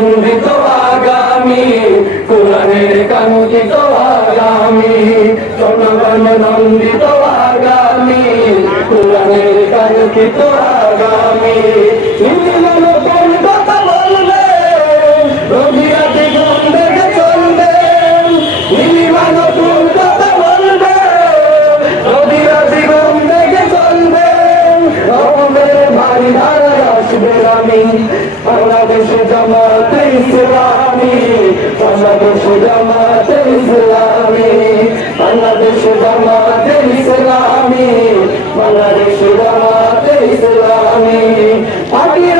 নন্দিত আগামী কোরআনের কাঙ্ক্ষিত আগামী জনগণ নন্দিত আগামী কোরআনের কাঙ্ক্ষিত আগামী। নির্মল কোন জামাতে ইসলামী বাংলাদেশ জামাতে ইসলামী বাংলাদেশ জামাতে ইসলামী বাংলাদেশ জামাতে ইসলামী। পাখিরা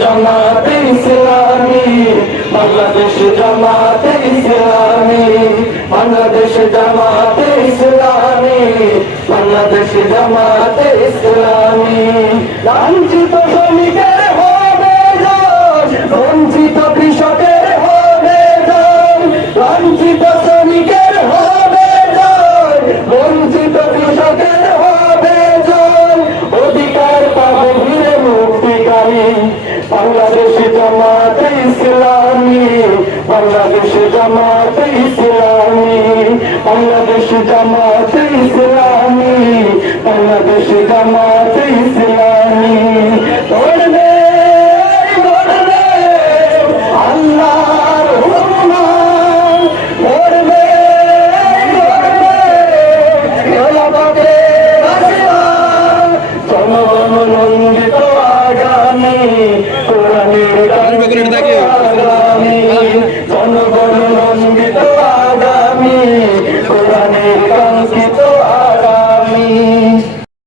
জামাতে ইসলামী বাংলাদেশে জামাতে ইসলামী বাংলাদেশ জামাতে ইসলামী বাংলাদেশে জামাতে ইসলামী। লাঞ্ছিত শ্রমিকের জামাতে ইসলামী, বাংলাদেশে জামাতে ইসলামী, বাংলাদেশে জামাতে ইসলামী, বাংলাদেশে জামাতে ইসলামী। ধরবে ধরবে আল্লাহর জনগণ নন্দিত করে এটাকে